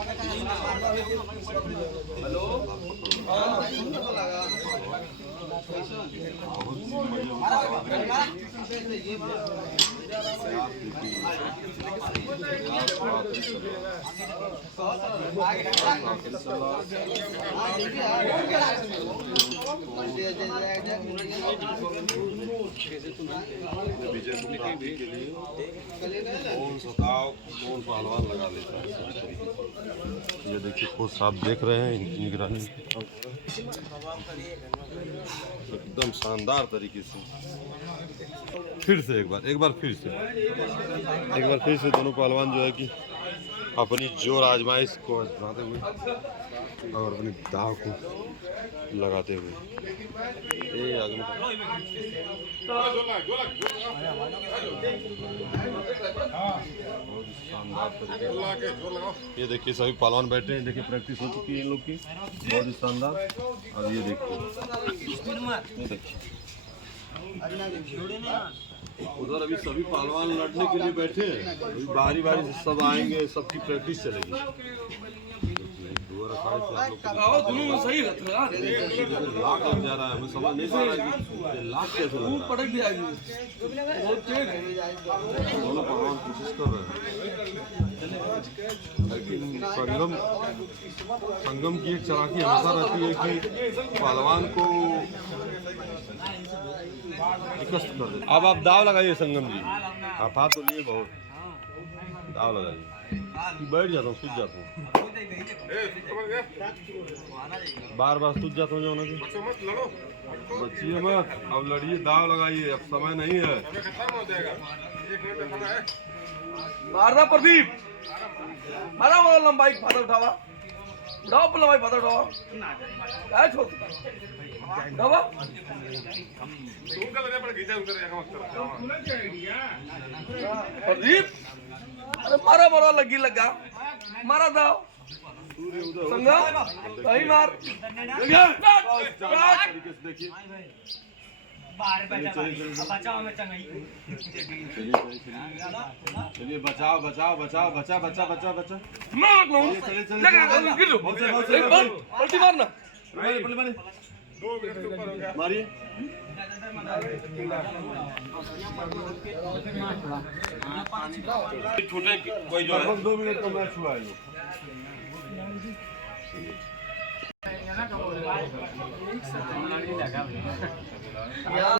Hello के लिए कौन सा दाव कौन पहलवान लगा लेता है। ये देखिए खुद साहब देख रहे हैं, इनकी निगरानी एकदम शानदार तरीके से। फिर से एक बार फिर से दोनों पहलवान जो है कि अपनी जोर आजमाइश को आजमाते हुए और अपनी दाव को लगाते हुए ये देखिए सभी पहलवान बैठे हैं। देखिए प्रैक्टिस हो चुकी है इन लोग की बहुत ही शानदार। और ये देखिए उधर अभी सभी पहलवान लड़ने के लिए बैठे हैं। अभी बारी बारी से सब आएंगे, सबकी प्रैक्टिस चलेगी। दोनों सही रहता है। लाख लग जा रहा है, हमें समझ नहीं आ रहा है कि लाख कैसे लग रहा है। दोनों पहलवान कोशिश कर रहे हैं, लेकिन संगम की एक चालाकी हमेशा रहती है कि पहलवान को शिकस्त कर देते। अब आप दाव लगाइए संगम जी, आप हाथ तो लिए बहुत, दाव लगाइए। बैठ जाता हूँ, सूझ जाता हूँ, बार बार सूझ जाता हूँ। बचिए मत, अब लड़िए, दाव लगाइए, अब समय नहीं है। मारदा प्रदीप, मारा वो लंबाई फादर उठावा, उठाओ लंबाई फादर उठावा, क्या छोड़ उठावा। प्रदीप, अरे मारा मारा लगी लगा, मारा दाव संगम सही मार। देखिए चलिए बचाओ बचाओ बचाओ, बचा बचा बचा बचा, मारना मारिए। छोटे कोई जो 2 मिनट का मैच हुआ है।